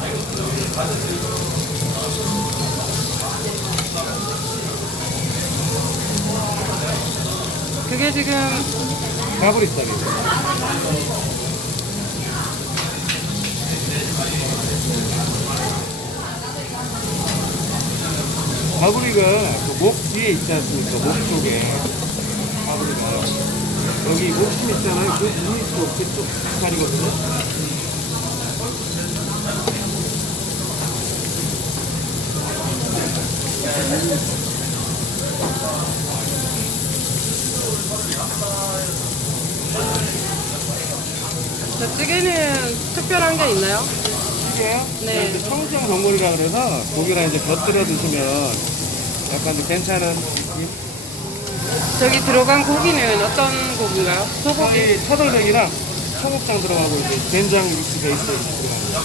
아이고, 또, 이거, 가져드리고. 그게 지금 가브리살이에요. 가브리가 그 목 뒤에 있지 않습니까? 목 쪽에 가브리가 여기 목심 있잖아요. 그 부위 쪽 그쪽 살이거든요. 저 찌개는 특별한 게 있나요? 이게요? 네. 이제 청정 전골이라 그래서 고기랑 이제 곁들여 드시면 약간 좀 괜찮은 저기 들어간 고기는 어떤 고기인가요? 소고기? 이 차돌백이랑 청국장 들어가고 이제 된장 육수 베이스 들어갑니다.